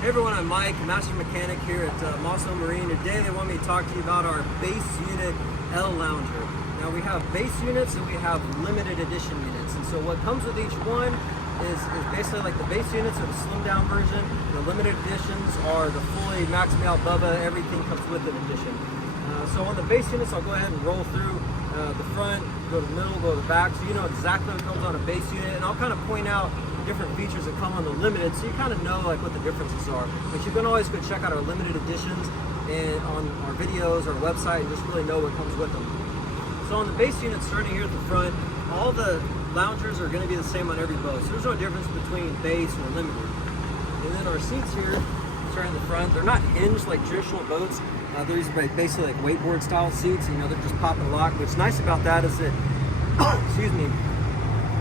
Hey everyone, I'm Mike, Master Mechanic here at Mosso Marine. Today they want me to talk to you about our base unit L Lounger. Now we have base units and we have limited edition units. And so what comes with each one is basically like the base units are the slimmed down version. The limited editions are the fully Max Meow Bubba, everything comes with an edition. So on the base units, I'll go ahead and roll through the front, go to the middle, go to the back, so you know exactly what comes on a base unit, and I'll kind of point out different features that come on the limited, so you kind of know like what the differences are. But you can always go check out our limited editions and on our videos, our website, and just really know what comes with them. So on the base unit, starting here at the front, all the loungers are going to be the same on every boat, so there's no difference between base or limited. And then our seats here, starting in the front, they're not hinged like traditional boats. These are basically like wakeboard style seats, you know, they're just pop and lock. What's nice about that is that, excuse me,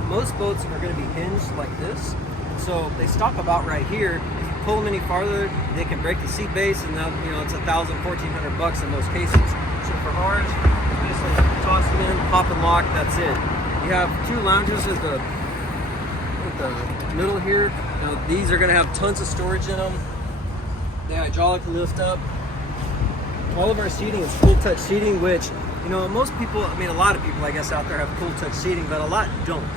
most boats are going to be hinged like this. So they stop about right here. If you pull them any farther, they can break the seat base, and now, you know, it's $1,000, $1,400 in most cases. So for ours, basically toss them in, pop and lock, that's it. You have two lounges at the middle here. Now these are going to have tons of storage in them. They hydraulically lift up. All of our seating is cool touch seating, which, you know, most people, I mean a lot of people I guess out there have cool touch seating, but a lot don't.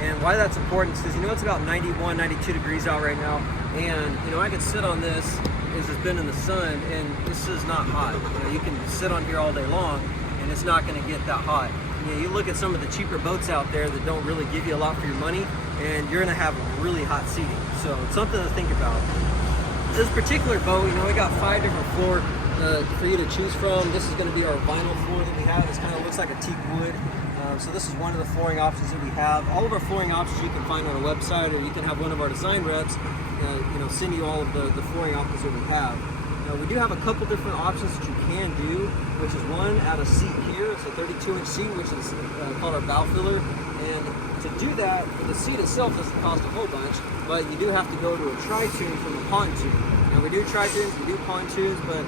And why that's important is because, you know, it's about 91, 92 degrees out right now, and, you know, I could sit on this as it's been in the sun, and this is not hot. You know, you can sit on here all day long and it's not going to get that hot. You know, you look at some of the cheaper boats out there that don't really give you a lot for your money, and you're going to have really hot seating. So it's something to think about. This particular boat, you know, we got 5 different floors for you to choose from. This is going to be our vinyl floor that we have. This kind of looks like a teak wood. So this is one of the flooring options that we have. All of our flooring options you can find on our website, or you can have one of our design reps you know, send you all of the flooring options that we have. Now, we do have a couple different options that you can do, which is one, add a seat here. It's a 32-inch seat, which is called our bow filler. And to do that, the seat itself doesn't cost a whole bunch, but you do have to go to a tri-tune from a pontoon. Now, we do tri-tunes, we do pontoons, but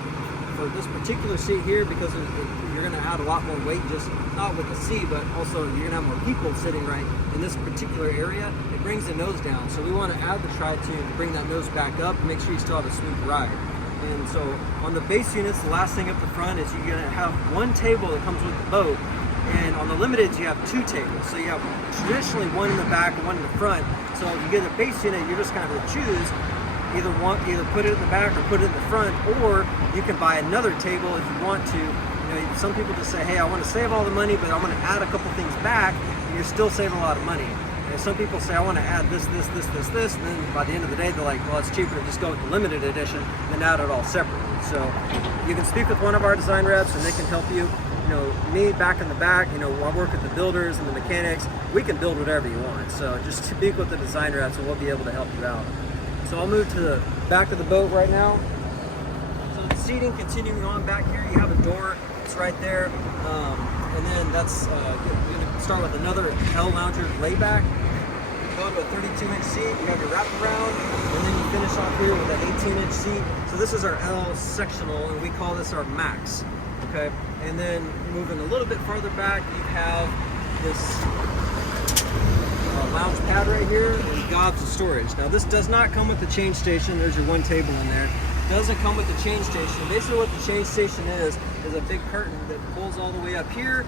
for this particular seat here, because you're going to add a lot more weight, just not with the seat, but also you're going to have more people sitting right in this particular area, it brings the nose down. So we want to add the tri-tune to bring that nose back up and make sure you still have a smooth ride. And so on the base units, the last thing up the front is you're going to have one table that comes with the boat, and on the limiteds you have 2 tables. So you have traditionally one in the back and one in the front. So if you get a base unit, you're just going to choose either put it in the back or put it in the front, or you can buy another table if you want to. You know, some people just say, hey, I want to save all the money, but I want to add a couple things back, and you're still saving a lot of money. And some people say, I want to add this, and then by the end of the day, they're like, well, it's cheaper to just go with the limited edition than add it all separately. So you can speak with one of our design reps, and they can help you. You know, me back in the back, you know, I work with the builders and the mechanics. We can build whatever you want. So just speak with the design reps, and we'll be able to help you out. So I'll move to the back of the boat right now. So the seating, continuing on back here, you have a door, it's right there. And then that's, you're gonna start with another L Lounger layback. You go to a 32-inch seat, you have your wraparound, and then you finish off here with an 18-inch seat. So this is our L sectional, and we call this our max, okay? And then moving a little bit farther back, you have this lounge pad right here and gobs of storage. Now this does not come with the change station. There's your one table in there. It doesn't come with the change station. Basically what the change station is a big curtain that pulls all the way up here.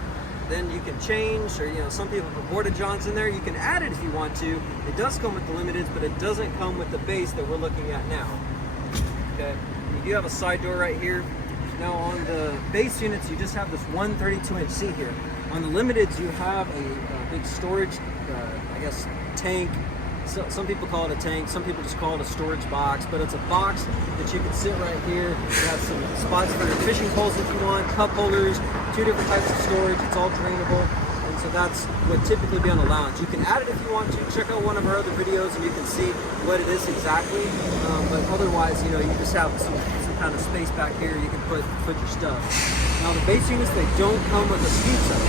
Then you can change, or, you know, some people put porta johns in there. You can add it if you want to. It does come with the limiteds, but it doesn't come with the base that we're looking at now. Okay, you do have a side door right here. Now on the base units, you just have this one 32-inch seat here. On the limiteds, you have a big storage, I guess, tank. So, some people call it a tank, some people just call it a storage box, but it's a box that you can sit right here. You have some spots for your fishing poles if you want, cup holders, 2 different types of storage. It's all drainable, and so that's what typically be on the lounge. You can add it if you want to. Check out one of our other videos and you can see what it is exactly, but otherwise, you know, you just have some kind of space back here you can put your stuff. Now the base units, they don't come with a ski tow.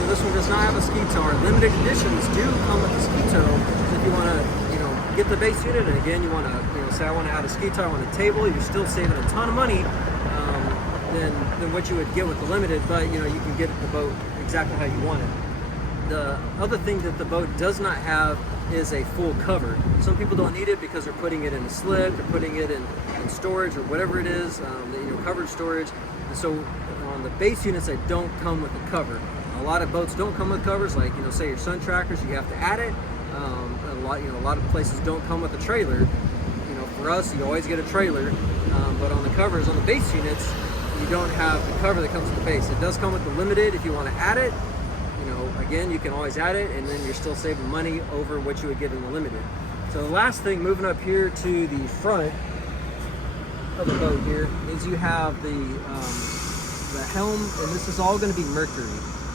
So this one does not have a ski tow. Our limited editions do come with a ski tow. So if you want to, you know, get the base unit, and again, you want to, you know, say I want to add a ski tow on a table, you're still saving a ton of money than what you would get with the limited, but, you know, you can get the boat exactly how you want it. The other thing that the boat does not have is a full cover. Some people don't need it because they're putting it in a slip, they're putting it in storage or whatever it is, covered storage. And so on the base units that don't come with a cover, a lot of boats don't come with covers, like say your sun trackers, you have to add it. A lot of places don't come with a trailer. For us, you always get a trailer, but on the covers, on the base units, you don't have the cover that comes with the base. It does come with the limited if you want to add it. Again, you can always add it, and then you're still saving money over what you would get in the limited. So the last thing, moving up here to the front of the boat here, is you have the helm, and this is all going to be Mercury.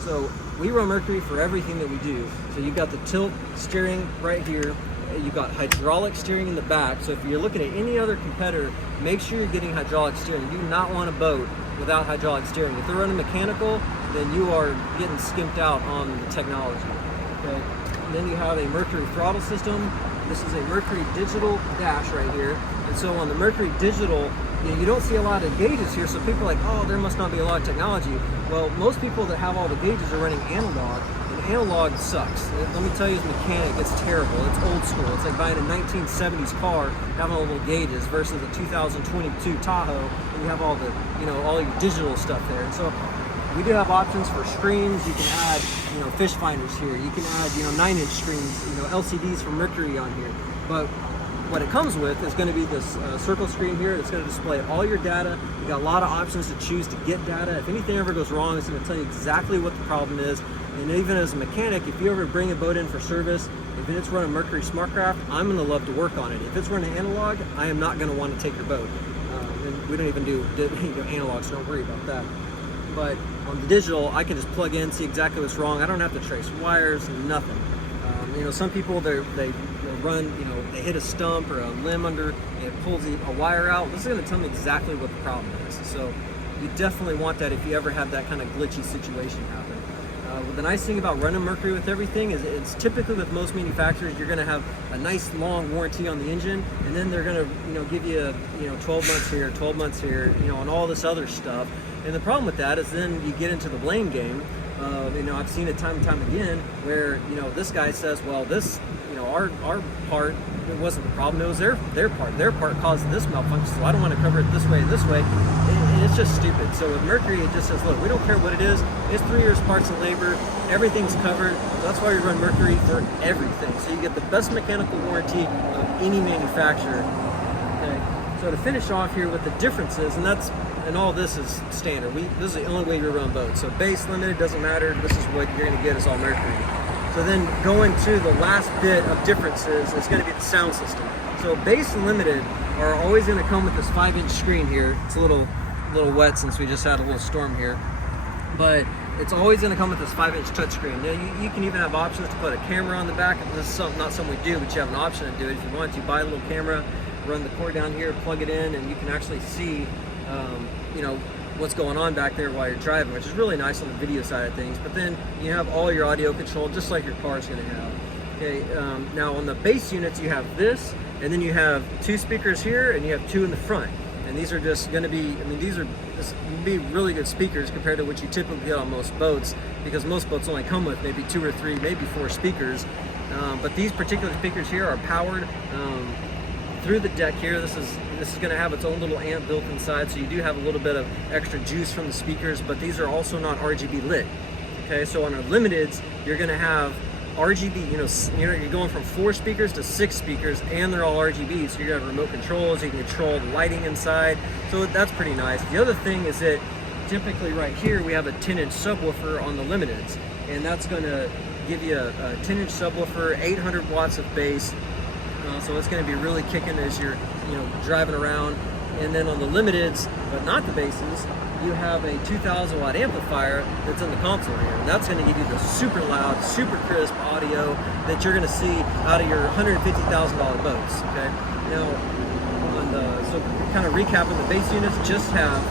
So we run Mercury for everything that we do. So you've got the tilt steering right here. You've got hydraulic steering in the back. So if you're looking at any other competitor, make sure you're getting hydraulic steering. You do not want a boat without hydraulic steering. If they're running mechanical, then you are getting skimped out on the technology. Okay. And then you have a Mercury throttle system. This is a Mercury digital dash right here. And so on the Mercury digital, you don't see a lot of gauges here, so people are like, oh, there must not be a lot of technology. Well, most people that have all the gauges are running analog, and analog sucks. Let me tell you, as a mechanic, it's terrible. It's old school. It's like buying a 1970s car, having all the little gauges, versus a 2022 Tahoe, and you have all the, all your digital stuff there. And so we do have options for screens. You can add, fish finders here. You can add, 9-inch screens, LCDs from Mercury on here. But what it comes with is going to be this circle screen here. It's going to display all your data. You got a lot of options to choose to get data. If anything ever goes wrong, it's going to tell you exactly what the problem is. And even as a mechanic, if you ever bring a boat in for service, if it's running Mercury SmartCraft, I'm going to love to work on it. If it's running analog, I am not going to want to take your boat. And we don't even do analog, so don't worry about that. But on the digital, I can just plug in, see exactly what's wrong. I don't have to trace wires, nothing. Some people, they run, they hit a stump or a limb under, and it pulls a wire out. This is going to tell me exactly what the problem is. So you definitely want that if you ever have that kind of glitchy situation happen. The nice thing about running Mercury with everything is it's typically with most manufacturers, you're going to have a nice long warranty on the engine, and then they're going to give you 12 months here, 12 months here, and all this other stuff. And the problem with that is then you get into the blame game. I've seen it time and time again where this guy says, well, this our part, it wasn't the problem, it was their part. Their part caused this malfunction, so I don't want to cover it this way. And it's just stupid. So with Mercury, it just says, look, we don't care what it is. It's 3 years parts and labor. Everything's covered. That's why we run Mercury for everything. So you get the best mechanical warranty of any manufacturer. Okay. So to finish off here with the differences, and all this is standard. This is the only way we run boats. So base, limited, doesn't matter. This is what you're going to get is all Mercury. So then going to the last bit of differences is going to be the sound system. So base and limited are always going to come with this 5-inch screen here. It's a little wet since we just had a little storm here, but it's always going to come with this 5-inch touchscreen. Now you can even have options to put a camera on the back. This is not something we do, but you have an option to do it if you want to. Buy a little camera, run the cord down here, plug it in, and you can actually see what's going on back there while you're driving, which is really nice on the video side of things. But then you have all your audio control, just like your car is going to have. Okay, now on the base units, you have this, and then you have 2 speakers here, and you have 2 in the front. And these are just going to be, these will be really good speakers compared to what you typically get on most boats, because most boats only come with maybe 2 or 3, maybe 4 speakers. But these particular speakers here are powered through the deck here. This is going to have its own little amp built inside, so you do have a little bit of extra juice from the speakers, but these are also not RGB lit. Okay, so on our limiteds, you're going to have RGB, you're going from 4 speakers to 6 speakers, and they're all RGB, so you're going to have remote controls, you can control the lighting inside, so that's pretty nice. The other thing is that typically right here we have a 10-inch subwoofer on the limiteds, and that's going to give you a 10-inch subwoofer, 800 watts of bass, so it's going to be really kicking as you're driving around. And then on the limiteds, but not the bases, you have a 2,000 watt amplifier that's in the console here, and that's going to give you the super loud, super crisp audio that you're going to see out of your $150,000 boats. Okay, now so kind of recapping, the base units just have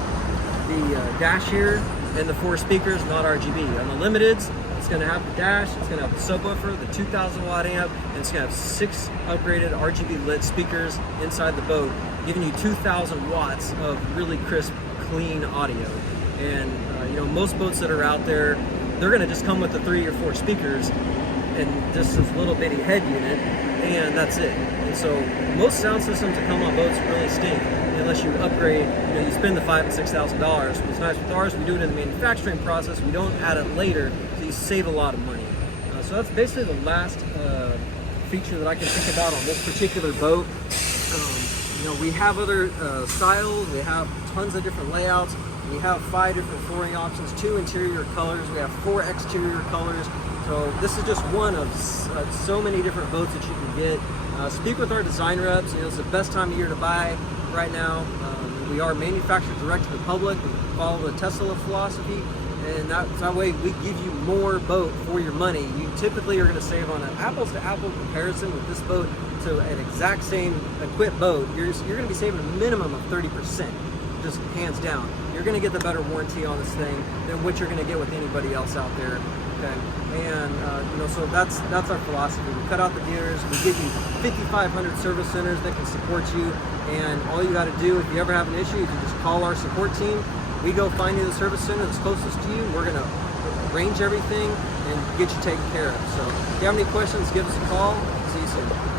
the dash here and the 4 speakers, not RGB. On the limiteds, it's going to have the dash, it's going to have the subwoofer, the 2,000 watt amp, and it's going to have 6 upgraded RGB lit speakers inside the boat, giving you 2,000 watts of really crisp, clean audio. And most boats that are out there, they're going to just come with the 3 or 4 speakers, and just this little bitty head unit, and that's it. And so most sound systems that come on boats really stink unless you upgrade. You spend the $5,000 and $6,000. What's nice with ours, we do it in the manufacturing process. We don't add it later, so you save a lot of money. So that's basically the last feature that I can think about on this particular boat. We have other styles. We have tons of different layouts. We have 5 different flooring options, 2 interior colors. We have 4 exterior colors. So this is just one of so many different boats that you can get. Speak with our design reps. It's the best time of year to buy right now. We are manufactured direct to the public. We follow the Tesla philosophy, and that way we give you more boat for your money. You typically are going to save on an apples to apple comparison with this boat to an exact same equipped boat. You're going to be saving a minimum of 30%, just hands down. You're going to get the better warranty on this thing than what you're going to get with anybody else out there. Okay, and so that's our philosophy. We cut out the dealers. We give you 5,500 service centers that can support you, and all you got to do if you ever have an issue is you just call our support team. We go find you the service center that's closest to you. We're going to arrange everything and get you taken care of. So if you have any questions, give us a call. See you soon.